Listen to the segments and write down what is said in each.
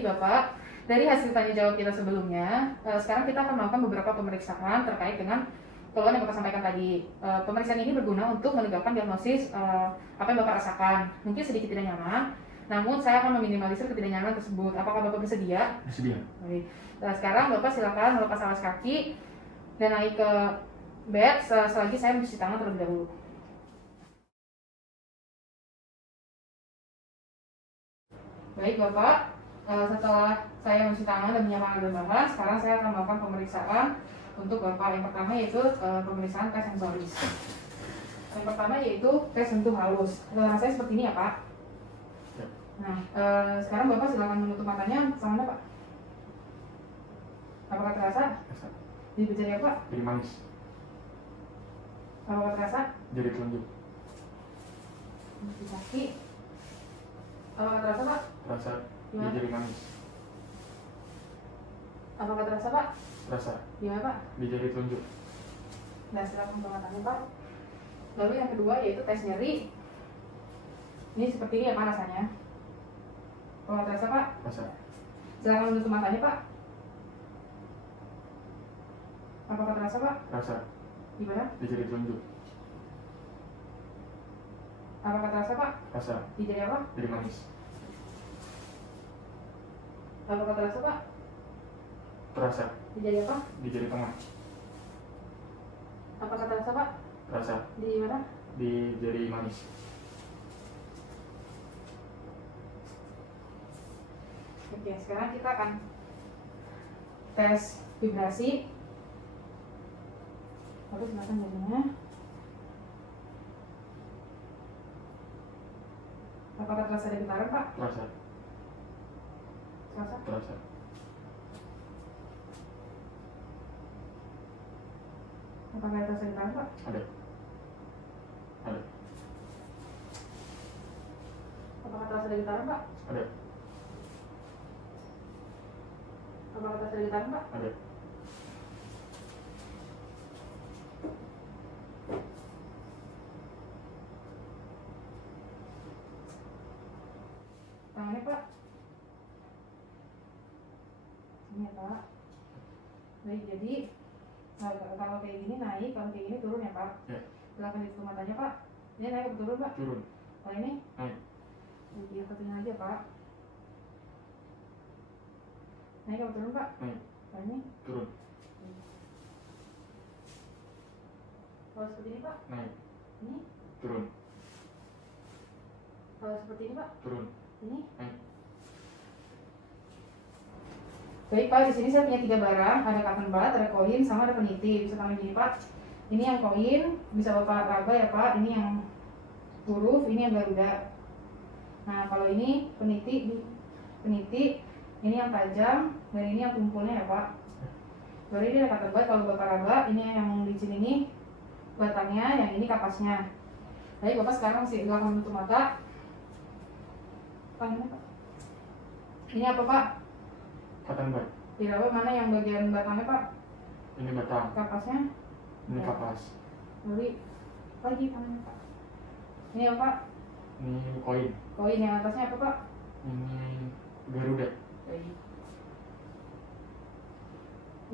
Baik Bapak, dari hasil tanya jawab kita sebelumnya, sekarang kita akan melakukan beberapa pemeriksaan terkait dengan keluhan yang Bapak sampaikan tadi. Pemeriksaan ini berguna untuk menegakkan diagnosis apa yang Bapak rasakan. Mungkin sedikit tidak nyaman, namun saya akan meminimalisir ketidaknyamanan tersebut. Apakah Bapak bersedia? Bersedia. Baik. Sekarang Bapak silakan melepas alas kaki dan naik ke bed selagi saya mencuci tangan terlebih dahulu. Baik Bapak, setelah saya mencuci tangan dan menyalakan air bahan, sekarang saya akan melakukan pemeriksaan untuk Bapak. Yang pertama yaitu pemeriksaan tes sensoris. Yang pertama yaitu tes sentuh halus. Rasanya seperti ini ya Pak. Ya. Nah, sekarang Bapak silakan menutup matanya sama Pak. Apakah terasa? Terasa. Di jari apa? Jari manis. Apakah terasa? Jari telunjuk. Di kaki. Apakah terasa Pak? Terasa di Gimana? jari manis. Apakah terasa Pak? Terasa Gimana Pak? di jari telunjuk. Nah, silakan buka matanya Pak. Lalu yang kedua yaitu tes nyeri. Ini seperti ini ya Pak rasanya. Apakah terasa Pak? Terasa Silakan menutup matanya Pak. Apakah terasa Pak? terasa Gimana? di jari telunjuk. Apakah terasa Pak? Terasa Di jari apa? jari manis. Apakah terasa Pak? Terasa Di jari apa? di jari tengah. Apakah terasa Pak? Terasa Di mana? di jari manis. Oke, sekarang kita akan tes vibrasi. Lalu silakan jadinya. Apakah terasa ada getaran Pak? Terasa Terasa? terasa Apakah ada terasa getaran Pak? ada Apakah terasa ada getaran Pak? ada Apakah terasa ada getaran Pak? ada Tangannya Pak. Ini ya Pak. Baik, jadi kalau kayak gini naik, kalau kayak gini turun ya Pak. Ya. Silakan ditutup matanya Pak. Ini naik atau turun Pak? turun Kalau ini? naik Iya, satunya aja Pak. Naik atau turun Pak? naik Kalau ini? turun Kalau seperti ini Pak? naik Ini? turun Kalau seperti ini Pak? turun Ini? naik. Baik Pak, di sini saya punya 3 barang, ada cotton bud, ada koin, sama ada peniti. Bisa kami gini Pak. Ini yang koin, bisa Bapak raba ya Pak. Ini yang huruf, ini yang garuda. Nah, kalau ini peniti, ini yang tajam, dan ini yang tumpulnya ya Pak. Baru ini ada cotton bud, kalau Bapak raba, ini yang licin ini batangnya, yang ini kapasnya. Baik Bapak, sekarang silakan menutup mata. Pak, ini Pak. Ini apa Pak? Cotton bud. Diraba mana yang bagian batangnya Pak? Ini batang. Kapasnya? Ini Ya. kapas. Lalu lagi tangannya Pak. Ini apa Pak? Ini koin. Koin yang atasnya apa Pak? Ini garuda. Baik.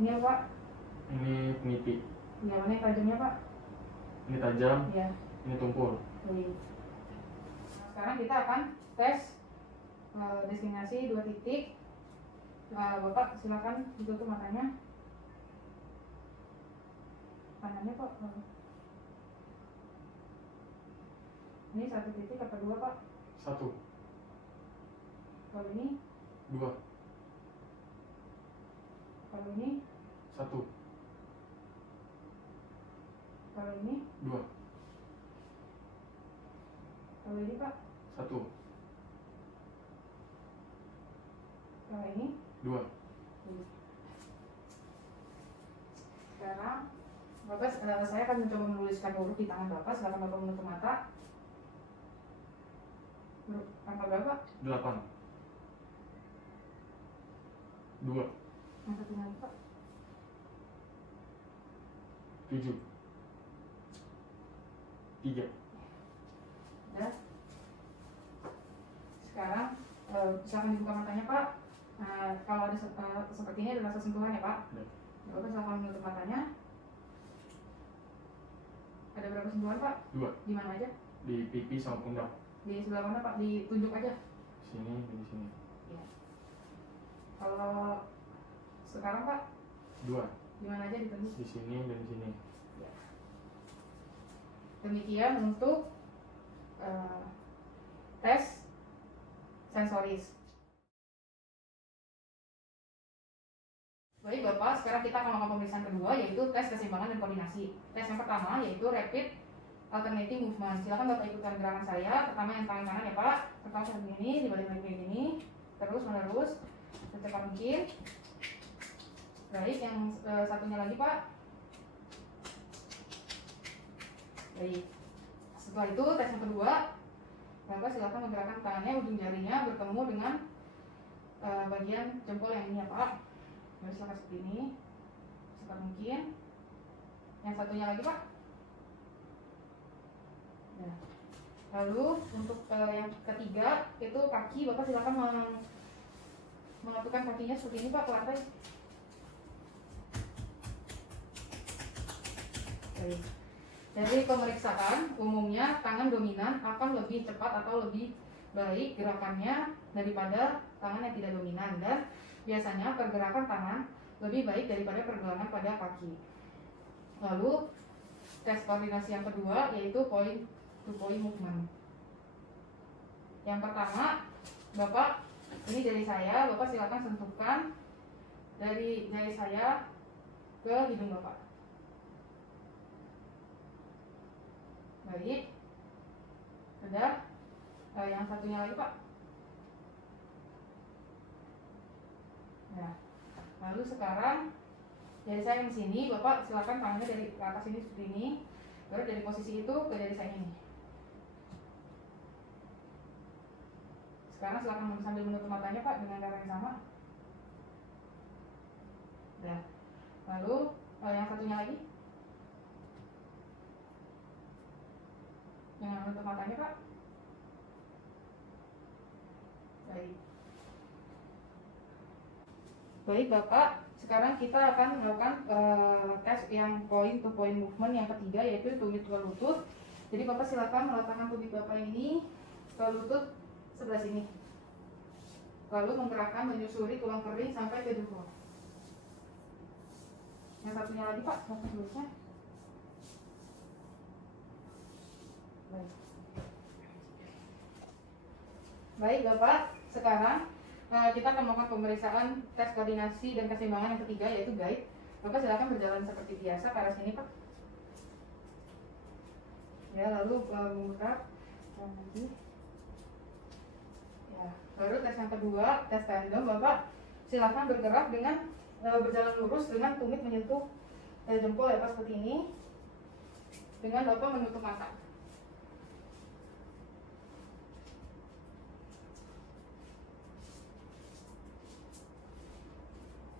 Ini apa Pak? Ini peniti. Ya, mana yang tajamnya Pak? Ini tajam. Ya. Ini tumpul. Baik. Nah, sekarang kita akan tes destinasi 2 titik. Bapak silakan ditutup matanya. Tangannya Pak. Ini 1 titik apa 2 Pak? 1 Kalau ini? 2 Kalau ini? 1 Kalau ini? 2 Kalau ini Pak? 1 Kalau ini? 2 Sekarang Bapak, saya akan mencoba menuliskan huruf di tangan Bapak. Silakan Bapak menutup mata. Angka berapa? 8 2 Yang satunya Bapak? 7 3 Ya. Sekarang silakan dibuka matanya Pak. Kalau ada seperti ini ada rasa sentuhan ya Pak. Ada. Bapak silakan menutup matanya. Ada berapa sentuhan Pak? 2. Di mana aja? Di pipi sama pundak. Di sebelah mana Pak? Ditunjuk aja. Sini dan di sini. Ya. Kalau sekarang Pak? 2. Di mana aja ditunjuk? Di sini dan di sini. Ya. Demikian untuk tes sensoris. Baik Bapak, sekarang kita akan melakukan pemeriksaan kedua, yaitu tes keseimbangan dan koordinasi. Tes yang pertama yaitu rapid alternating movement. Silakan Bapak ikutan gerakan saya. Pertama yang tangan kanan ya Pak. Pertama seperti ini, dibalik-balik kayak gini, terus menerus secepat mungkin. Baik, yang satunya lagi Pak. Baik. Setelah itu tes yang kedua, Bapak silakan menggerakkan tangannya, ujung jarinya bertemu dengan bagian jempol yang ini ya Pak. Baru silakan seperti ini, secepat mungkin. Yang satunya lagi Pak. Nah. Lalu untuk yang ketiga itu kaki, Bapak silakan mengatukan kakinya seperti ini Pak ke lantai. Baik. Dari pemeriksaan umumnya tangan dominan akan lebih cepat atau lebih baik gerakannya daripada tangan yang tidak dominan, dan biasanya pergerakan tangan lebih baik daripada pergerakan pada kaki. Lalu tes koordinasi yang kedua yaitu point to point movement. Yang pertama, Bapak, ini jari saya, Bapak silakan sentuhkan dari jari saya ke hidung Bapak. Baik, sudah. Yang satunya lagi Pak. Nah, lalu sekarang jari saya yang sini, Bapak silakan tangannya dari ke atas ini seperti ini, baru dari posisi itu ke jari saya ini. Sekarang silakan sambil menutup matanya Pak dengan cara yang sama. Nah, lalu yang satunya lagi. Jangan menutup matanya Pak. Baik. Baik Bapak, sekarang kita akan melakukan tes yang point to point movement yang ketiga, yaitu tumit ke lutut. Jadi Bapak silakan meletakkan tumit Bapak ini ke lutut sebelah sini. Lalu menggerakkan menyusuri tulang kering sampai ke jempol. Yang satunya lagi Pak, silakan selanjutnya. Baik. Baik Bapak, sekarang kita akan melakukan pemeriksaan tes koordinasi dan keseimbangan yang ketiga, yaitu guide. Bapak silakan berjalan seperti biasa ke arah sini Pak. Ya, lalu menggerak lagi. Ya, baru tes yang kedua, tes tandem. Bapak silakan bergerak dengan berjalan lurus dengan tumit menyentuh jempol ya Pak, seperti ini. Dengan Bapak menutup mata.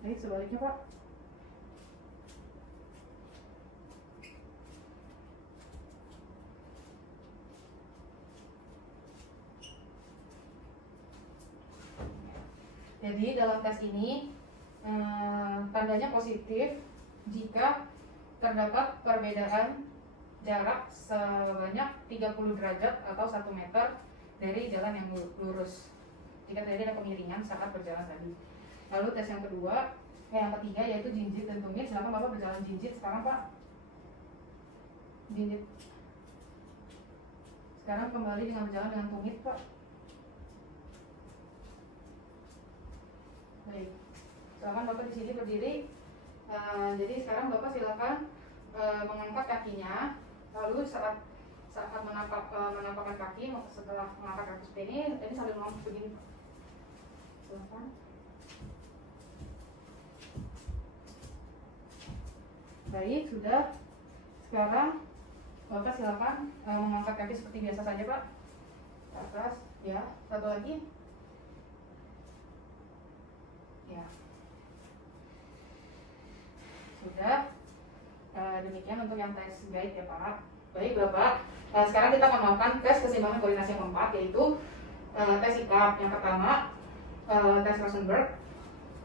Baik, sebaliknya Pak. Jadi dalam tes ini tandanya positif jika terdapat perbedaan jarak sebanyak 30 derajat atau 1 meter dari jalan yang lurus. Jika terjadi ada kemiringan saat berjalan tadi. Lalu tes yang kedua, yang ketiga yaitu jinjit dan tumit. Silakan Bapak berjalan jinjit sekarang Pak. Jinjit. Sekarang kembali dengan berjalan dengan tumit Pak. Baik. Silakan Bapak di sini berdiri. Jadi sekarang Bapak silakan mengangkat kakinya. Lalu saat menampakkan kaki, setelah mengangkat kaki seperti ini sambil mengangkat begini Pak. Silakan. Baik, sudah. Sekarang Bapak silakan mengangkat kaki seperti biasa saja Pak. Ke atas, ya. Satu lagi. Ya. Sudah. Demikian untuk yang tes guide ya Pak. Baik Bapak. Sekarang kita akan melakukan tes keseimbangan koordinasi yang keempat, yaitu tes sikap. Yang pertama, tes Rosenberg.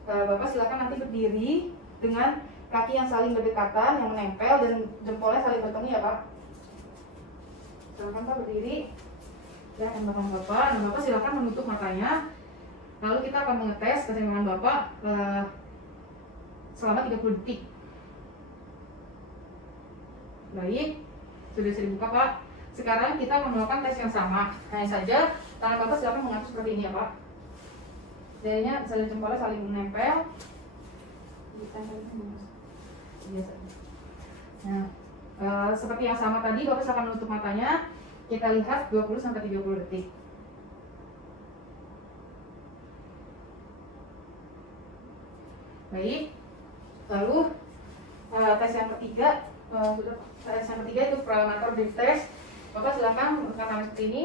Bapak silakan nanti berdiri dengan kaki yang saling berdekatan, yang menempel, dan jempolnya saling bertemu ya Pak. Silakan Pak berdiri. Ya, yang belakang Bapak. Dan Bapak silakan menutup matanya. Lalu kita akan mengetes keseimbangan Bapak selama 30 detik. Baik, sudah bisa dibuka Pak. Sekarang kita melakukan tes yang sama. Hanya saja tangan Bapak silakan mengatur seperti ini ya Pak. Jarinya saling jempolnya saling menempel. Biasa. Nah, seperti yang sama tadi, Bapak silakan menutup matanya. Kita lihat 20-30 detik. Baik. Lalu tes yang ketiga, tes yang ketiga itu pronator drift test. Bapak silakan buka tangan seperti ini.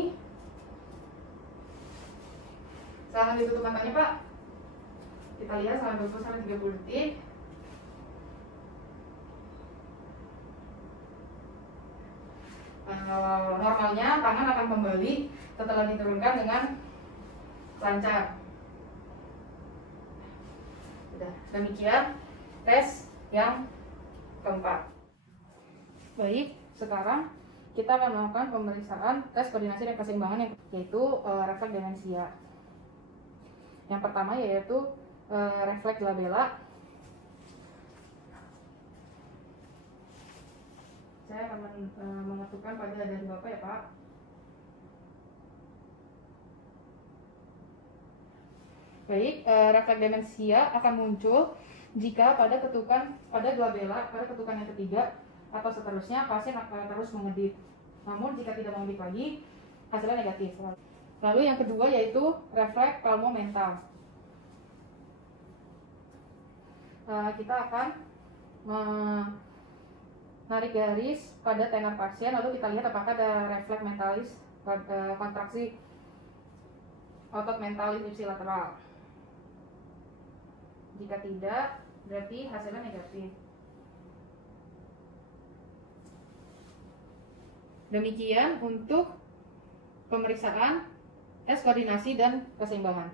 Silakan ditutup matanya Pak. Kita lihat selama 20-30 detik. Normalnya tangan akan kembali setelah diturunkan dengan lancar. Sudah, demikian tes yang keempat. Baik, sekarang kita akan melakukan pemeriksaan tes koordinasi dan keseimbangan yaitu refleks demensia. Yang pertama yaitu refleks labella. Saya akan mengetukkan pada dari Bapak ya Pak. Baik, refleks demensia akan muncul jika pada glabella, pada ketukan yang ketiga atau seterusnya pasien akan terus mengedip. Namun jika tidak mengedip lagi, hasilnya negatif. Lalu yang kedua yaitu refleks palmomental. Kita akan menarik garis pada tenar pasien, lalu kita lihat apakah ada refleks mentalis, kontraksi otot mentalis ipsilateral. Jika tidak, berarti hasilnya negatif. Demikian untuk pemeriksaan tes koordinasi dan keseimbangan.